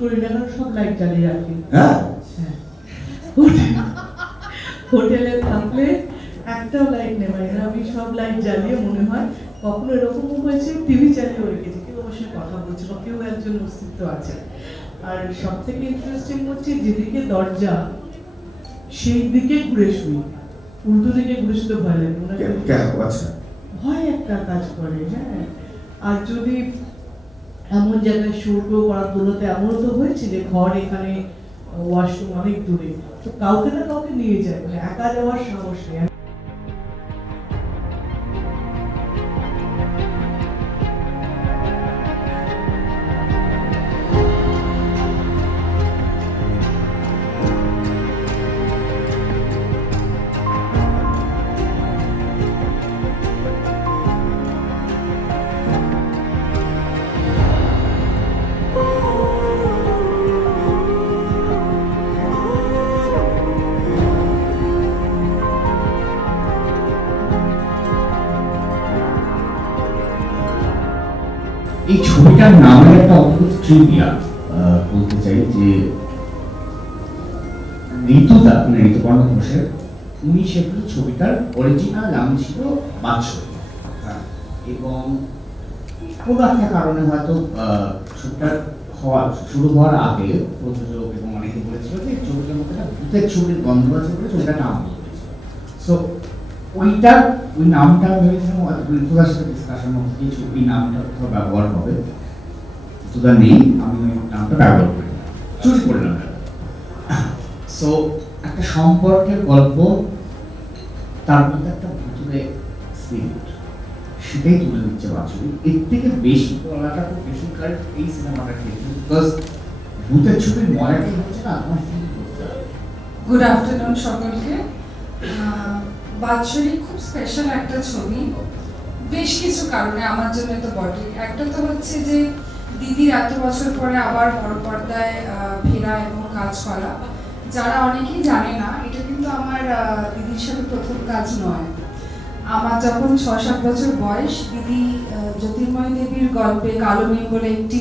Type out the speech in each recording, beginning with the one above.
করি না সব লাইট জ্বালিয়ে রাখি। হ্যাঁ? হ্যাঁ। হোটেলে থাকলে একটাও লাইট নেবাই না আমি সব লাইট জ্বালিয়ে মনে হয় কখনো এরকমও হয়েছে টিভি চালিয়ে রেখেছি কেউ আমার সাথে কথা বলছে বা কেউ একজন অস্তিত্ব আছে। আর সব থেকে ইন্টারেস্টিং হচ্ছে যেদিকে দরজা সেই দিকে ঘুরে শুই। উল্টো দিকে ঘুরে শুতে ভয় লাগে হয় আচ্ছা। ভয় একটা কাজ করে হ্যাঁ। আর যদি এমন জায়গায় শুরু করার জন্য তো এমন তো হয়েছে যে ঘর এখানে ওয়াশরুম অনেক দূরে। তো কাউকে না কাউকে নিয়ে যায় মানে একা যাওয়ার সাহস নেই। ছবিটার নামের একটা অদ্ভুত ট্রিভিয়া বলতে চাই যে ঋতুদা মানে ঋতুপর্ণ ঘোষের উনিশ এপ্রিল ছবিটার অরিজিনাল নাম ছিল বাৎসরিক। হ্যাঁ, এবং কোনো একটা কারণে হয়তো ছবিটার হওয়া শুরু হওয়ার আগে প্রযোজক এবং অনেকে বলেছিল যে ছবিটার মধ্যে একটা ভূতের ছবির গন্ধ আছে বলে ছবিটা নাম সো ওইটা ওই নামটা ভেবেছিলাম ঋতুদার সাথে ডিসকাশন দিয়ে ছবি নামটা ব্যবহার হবে। ঋতুদা নেই আমি ওই নামটা ব্যবহার করি চুরি করলাম সো একটা সম্পর্কের গল্প তার মধ্যে একটা ভুতুরে স্পিরিট সেটাই তুলে দিচ্ছে বাছুরি। এর থেকে বেশি বলাটা খুব ডিফিকাল্ট এই সিনেমাটার ক্ষেত্রে বিকজ ভূতের ছবির মজাটাই হচ্ছে না তোমার ফিল করতে গুড আফটারনুন সকলকে। আহ, বাৎসরিক খুব স্পেশাল একটা ছবি। বেশ কিছু কারণে আমার জন্য তো বটে। একটা তো হচ্ছে যে দিদির এত বছর পরে আবার বড় পর্দায় ফেরা এবং কাজ করা যারা অনেকেই জানে না, এটা কিন্তু আমার দিদির সাথে প্রথম কাজ নয়। আমার যখন ছ সাত বছর বয়স, দিদি জ্যোতির্ময় দেবীর গল্পে কালো মেয়ে বলে একটি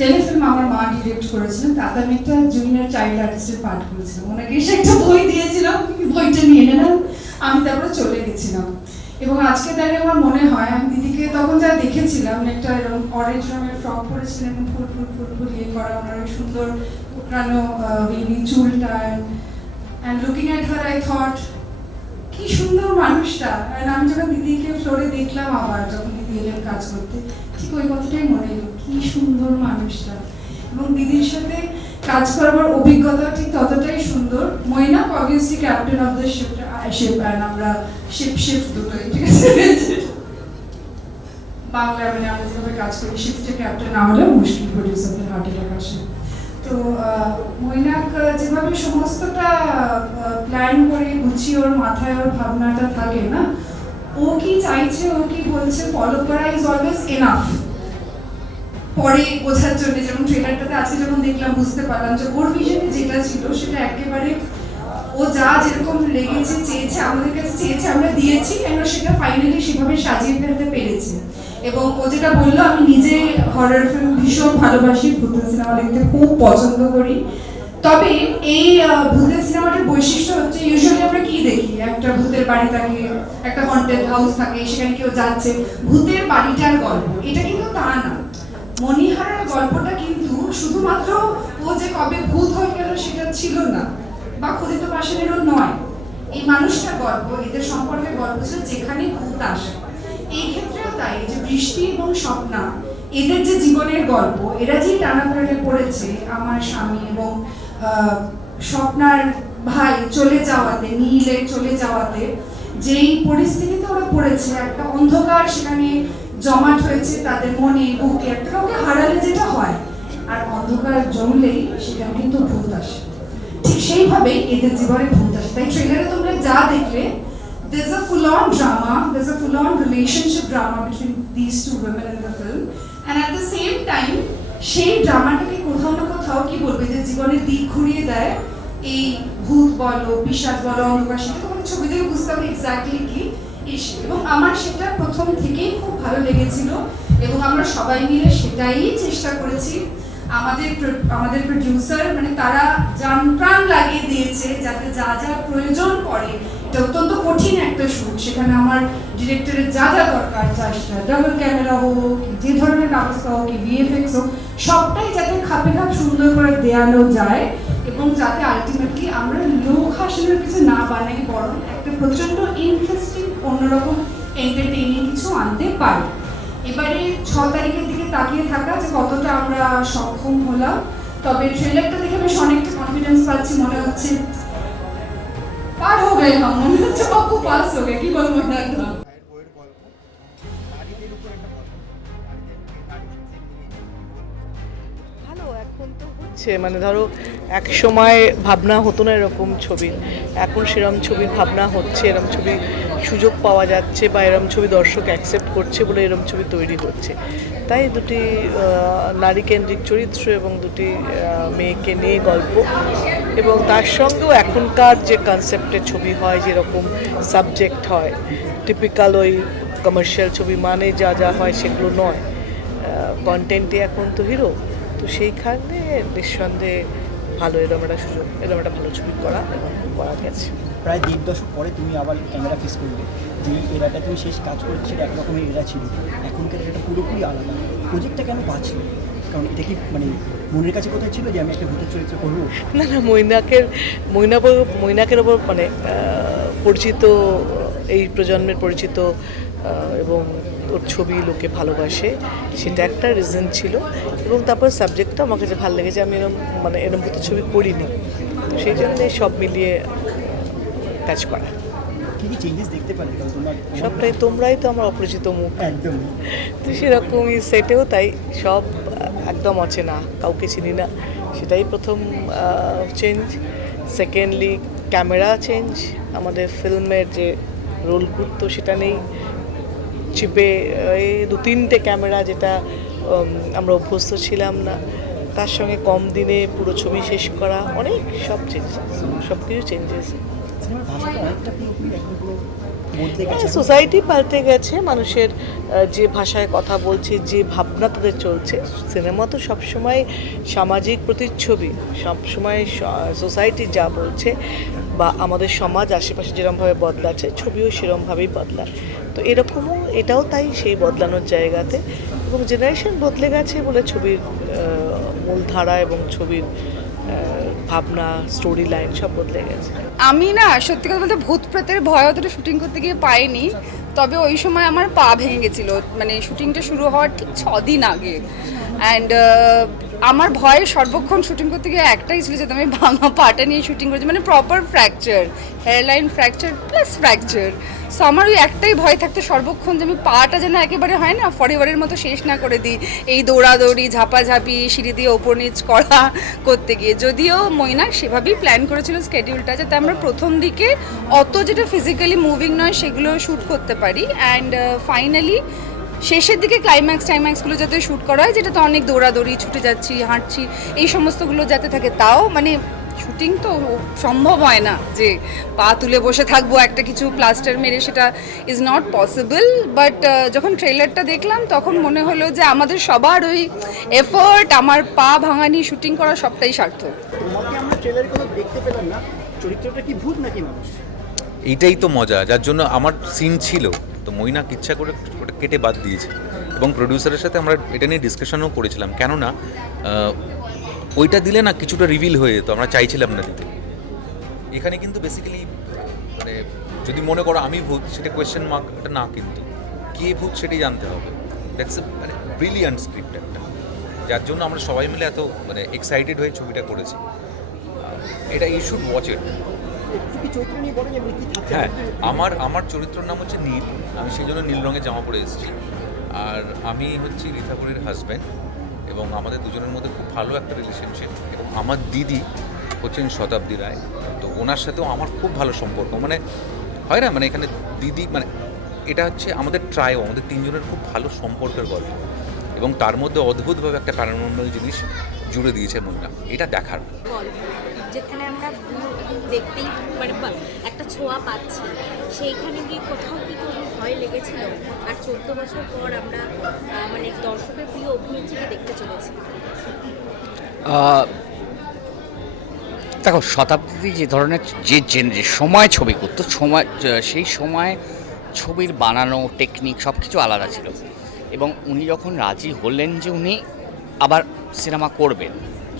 টেলিফিল্ম আমার মা ডিরেক্ট করেছিলেন। তাতে আমি একটা জুনিয়র চাইল্ড আর্টিস্টের পাঠ করেছিলাম। ওনাকে এসে একটা বই দিয়েছিলাম বইটা নিয়ে নিলাম আমি তারপরে চলে গেছিলাম। এবং আজকে দাঁড়িয়ে আমার মনে হয়, আমি দিদিকে তখন যা দেখেছিলাম, একটা এরকম অরেঞ্জ রঙের ফ্রক পরেছিলেন ফুল ফুল ফুল ফুল ইয়ে করা, ওনার ওই সুন্দর উকড়ানো বেবি চুলটা and looking at her I thought কি সুন্দর মানুষটা। And আমি যখন দিদিকে ফ্লোরে দেখলাম আবার যখন দিদি এলেন কাজ করতে, ঠিক ওই কথাটাই মনে এলো, কি সুন্দর মানুষটা। এবং দিদির সাথে কাজ করবার অভিজ্ঞতা ঠিক ততটাই সুন্দর। Mainak obviously captain of the ship ship and আমরা শিপ শিফট দুটোই, ঠিক আছে? বাংলায় মানে আমরা যেভাবে কাজ করি শিফটে ক্যাপ্টেন না হলে মুশকিল প্রডিউসারদের হার্ট অ্যাটাক আসে তো মৈনাক যেভাবে সমস্তটা প্ল্যান করে গুছিয়ে ওর মাথায় ওর ভাবনাটা থাকে না, ও কি চাইছে, ও কি বলছে ফলো করা ইজ অলওয়েজ এনাফ পরে বোঝার জন্য, যেমন ট্রেলারটাতে আজকে যখন দেখলাম বুঝতে পারলাম যে ওর ভিশনে যেটা ছিল, সেটা একেবারে ও যা যেরকম লেগেছে, চেয়েছে, আমাদের কাছে চেয়েছে, আমরা দিয়েছি কেন সেটা ফাইনালি সেভাবে সাজিয়ে ফেলতে পেরেছে। এবং ও যেটা বলল, আমি নিজে হরর ফিল্ম ভীষণ ভালোবাসি, ভূতের সিনেমা দেখতে খুব পছন্দ করি। তবে এই ভূতের সিনেমাটার বৈশিষ্ট্য হচ্ছে ইউজুয়ালি আমরা কি দেখি? একটা ভূতের বাড়ি থাকে, একটা হন্টেড হাউস থাকে, সেখানে কেউ যাচ্ছে। ভূতের বাড়িটার গল্প, এটা কিন্তু তা না। মণিহারার গল্পটা কিন্তু শুধুমাত্র ও যে কবে ভূত হয়ে গেল সেটা ছিল না, বা ক্ষুদিত পাশেরও নয়। এই মানুষটার গল্প, এদের সম্পর্কে গল্প ছিল যেখানে ভূত আসে। এই ক্ষেত্রেও তাই যে বৃষ্টি এবং স্বপ্না, এদের যে জীবনের গল্প, এরা যে টানাপড়ে পড়েছে আমার স্বামী এবং স্বপ্নার ভাই চলে যাওয়াতে, নীলের চলে যাওয়াতে, যেই পরিস্থিতিতে ওরা পড়েছে, একটা অন্ধকার সেখানে জমাট হয়েছে, তাদের মনে বুকে একটা কাউকে হারালে যেটা হয়, আর অন্ধকার জমলেই সেখানে কিন্তু ভূত আসে। ঠিক সেইভাবেই এদের জীবনে ভূত আসে। তাই ট্রেলারে তোমরা যা দেখলে, there's a full on drama, there's a full on relationship drama between these two women in the film. And at the same time, সেই ড্রামাটাকে কোথাও না কোথাও কি বলবে? যে জীবনের দিক ঘুরিয়ে দেয়, এই ভূত বলো পিসাচ বলো, অন্ধকার, সেটা তোমার ছবি থেকে বুঝতে হবে এক্স্যাক্টলি কি। এসে। এবং আমার সেটা প্রথম থেকেই খুব ভালো লেগেছিল এবং আমরা সবাই মিলে সেটাই চেষ্টা করেছি। আমাদের আমাদের প্রডিউসার মানে তারা যান প্রাণ লাগিয়ে দিয়েছে যাতে যা যা প্রয়োজন পড়ে। এটা অত্যন্ত কঠিন একটা শুট সেখানে আমার ডিরেক্টরের যা যা দরকার চাই সেটা ডাবল ক্যামেরা হোক যে ধরনের ব্যবস্থা হোক ভিএফএক্স হোক, সবটাই যাতে খাপে খাপ সুন্দর করে দেয়ানো যায় এবং যাতে আলটিমেটলি আমরা লোক হাসিনের কিছু না বানাই, বরং একটা প্রচণ্ড ইন্টারেস্টিং অন্যরকম এন্টারটেইনিং কিছু আনতে পারে। এবারে ছ তারিখের দিকে তাকিয়ে থাকা যে কতটা আমরা সক্ষম হলাম। তবে ট্রেলারটা দেখে বেশ অনেকটা কনফিডেন্স পাচ্ছি, মনে হচ্ছে পার হো গে মনে হচ্ছে পাপ্পু পাস হো গে কি বলব না হচ্ছে মানে ধরো এক সময় ভাবনা হতো না এরকম ছবি। এখন সেরম ছবির ভাবনা হচ্ছে, এরম ছবি সুযোগ পাওয়া যাচ্ছে বা এরম ছবি দর্শক অ্যাকসেপ্ট করছে বলে এরম ছবি তৈরি হচ্ছে। তাই দুটি নারীকেন্দ্রিক চরিত্র এবং দুটি মেয়েকে নিয়ে গল্প। এবং তার সঙ্গেও এখনকার যে কনসেপ্টের ছবি হয়, যেরকম সাবজেক্ট হয় টিপিক্যাল ওই কমার্শিয়াল ছবি মানে যা যা হয় সেগুলো নয়। কন্টেন্টে এখন তো হিরো তো সেইখানে নিঃসন্দেহে ভালো এরকম একটা সুযোগ এরকম একটা ভালো ছবি করা এবং করা গেছে। প্রায় দেড় দশক পরে তুমি আবার ক্যামেরা ফেস করবে যে এরাটা তুমি শেষ কাজ করেছ সেটা একরকমের এরা ছিল। এখনকার এটা পুরোপুরি আলাদা। প্রজেক্টটা কেন বাঁচলো? কারণ এটা কি মানে মনের কাছে কোথায় ছিল যে আমি একটা ভূতের চরিত্র করব? না না মৈনাকের মৈনা মৈনাকের ওপর মানে পরিচিত এই প্রজন্মের পরিচিত এবং ওর ছবি লোকে ভালোবাসে। সেটা একটা রিজন ছিল এবং তারপর সাবজেক্টটা আমার কাছে ভালো লেগেছে। আমি এরকম মানে এরকম ভূতের ছবি করিনি। তো সেই জন্যে সব মিলিয়ে কাজ করা। সবটাই তোমরাই তো আমার অপরিচিত মুখ। একদম। তো সেরকমই সেটেও তাই। সব একদম অচেনা কাউকে চিনি না। সেটাই প্রথম চেঞ্জ সেকেন্ডলি ক্যামেরা চেঞ্জ আমাদের ফিল্মের যে রোল করতো সেটা নেই। চিপে এই দু তিনটে ক্যামেরা যেটা আমরা অভ্যস্ত ছিলাম না। তার সঙ্গে কম দিনে পুরো ছবি শেষ করা, অনেক সব চেঞ্জেস সব কিছু চেঞ্জেস হ্যাঁ সোসাইটি পাল্টে গেছে, মানুষের যে ভাষায় কথা বলছে, যে ভাবনা তাদের চলছে। সিনেমা তো সবসময় সামাজিক প্রতিচ্ছবি, সবসময় সোসাইটি যা বলছে বা আমাদের সমাজ, আশেপাশে যেরমভাবে বদলাচ্ছে, ছবিও সেরমভাবেই বদলায়। তো এরকমও এটাও তাই সেই বদলানোর জায়গাতে। এবং জেনারেশন বদলে গেছে বলে ছবির মূলধারা এবং ছবির ভাবনা স্টোরি লাইন সব বদলে গেছে। আমি না, সত্যি কথা বলতে ভূত প্রেতের ভয় অতটা শুটিং করতে গিয়ে পাইনি। তবে ওই সময় আমার পা ভেঙে গেছিল। মানে শুটিংটা শুরু হওয়ার ঠিক ছ দিন আগে অ্যান্ড আমার ভয়ে সর্বক্ষণ শুটিং করতে গিয়ে একটাই ছিল যে আমি ভাঙা পাটা নিয়ে শুটিং করেছি মানে proper fracture hairline fracture plus fracture so আমার ওই একটাই ভয় থাকতো সর্বক্ষণ যে আমি পাটা যেন একেবারে হয় না ফরিবারের মতো শেষ না করে দিই। এই দৌড়াদৌড়ি, ঝাপাঝাপি, সিঁড়ি দিয়ে ওপর নিচ করা করতে গিয়ে। যদিও মৈনাক সেভাবেই প্ল্যান করেছিল স্কেডিউলটা যাতে আমরা প্রথম দিকে অত যেটা ফিজিক্যালি মুভিং নয় সেগুলো শ্যুট করতে পারি। অ্যান্ড ফাইনালি শেষের দিকে ক্লাইম্যাক্স টাইম্যাক্সগুলো যাতে শ্যুট করা হয় যেটাতে অনেক দৌড়াদৌড়ি ছুটে যাচ্ছি হাঁটছি এই সমস্তগুলো যাতে থাকে তাও মানে শুটিং তো সম্ভব হয় না যে পা তুলে বসে থাকব একটা কিছু প্লাস্টার মেরে সেটা ইজ নট পসিবল বাট যখন ট্রেলারটা দেখলাম তখন মনে হলো যে আমাদের সবার ওই এফোর্ট আমার পা ভাঙানি শুটিং করা সবটাই সার্থক। দেখতে পেলাম না চরিত্রটা কি ভূত নাকি মানুষ? এইটাই তো মজা যার জন্য আমার সিন ছিল। তো মইনাক ইচ্ছা করে কেটে বাদ দিয়েছে। এবং প্রডিউসারের সাথে আমরা এটা নিয়ে ডিসকাশনও করেছিলাম। কেননা ওইটা দিলে না কিছুটা রিভিল হয়ে যেত, আমরা চাইছিলাম না দিতে। এখানে কিন্তু বেসিক্যালি মানে যদি মনে করো আমি ভূত, সেটা কোয়েশ্চেন মার্ক এটা না কিন্তু। কে ভূত সেটাই জানতে হবে। দ্যাটস এ মানে ব্রিলিয়ান্ট স্ক্রিপ্ট একটা। যার জন্য আমরা সবাই মিলে এত মানে এক্সাইটেড হয়ে ছবিটা করেছি। এটা ইউ শুড ওয়াচ ইট হ্যাঁ আমার আমার চরিত্রের নাম হচ্ছে নীল। আমি সেই জন্য নীল রঙের জামা পরে এসেছি। আর আমি হচ্ছি রীতাপুরের হাজব্যান্ড এবং আমাদের দুজনের মধ্যে খুব ভালো একটা রিলেশনশিপ এবং আমার দিদি হচ্ছেন শতাব্দী রায়। তো ওনার সাথেও আমার খুব ভালো সম্পর্ক। মানে হয় না? মানে এখানে দিদি মানে এটা হচ্ছে আমাদের ট্রায়ও আমাদের তিনজনের খুব ভালো সম্পর্কের গল্প। এবং তার মধ্যে অদ্ভুতভাবে একটা প্যারানর্মাল জিনিস জুড়ে দিয়েছে মনটা। এটা দেখার। যেখানে আমরা দেখতেই মানে একটা ছোঁয়া পাচ্ছি। সেইখানে গিয়ে কোথাও কি কোনো ভয় লেগেছিল? আর চোদ্দ বছর পর আমরা মানে দর্শকের প্রিয় অভিনেত্রীকে দেখতে চলেছি। দেখো শতাব্দী যে ধরনের, যে যে সময় ছবি করতো, সময় সেই সময় ছবির বানানো টেকনিক সব কিছু আলাদা ছিল। এবং উনি যখন রাজি হলেন যে উনি আবার সিনেমা করবেন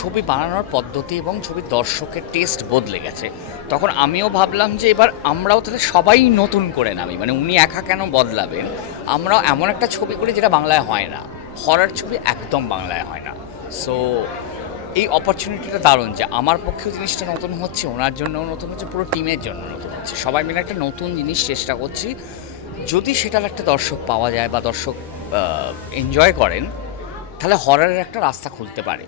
ছবি বানানোর পদ্ধতি এবং ছবির দর্শকের টেস্ট বদলে গেছে। তখন আমিও ভাবলাম যে এবার আমরাও তাহলে সবাই নতুন করে নামি। মানে উনি একা কেন বদলাবেন? আমরাও এমন একটা ছবি করি যেটা বাংলায় হয় না। হরার ছবি একদম বাংলায় হয় না। সো এই অপরচুনিটিটা দারুণ যে আমার পক্ষেও জিনিসটা নতুন হচ্ছে, ওনার জন্যও নতুন হচ্ছে, পুরো টিমের জন্য নতুন হচ্ছে। সবাই মিলে একটা নতুন জিনিস চেষ্টা করছি। যদি সেটার একটা দর্শক পাওয়া যায় বা দর্শক এনজয় করেন, তাহলে হরারের একটা রাস্তা খুলতে পারে।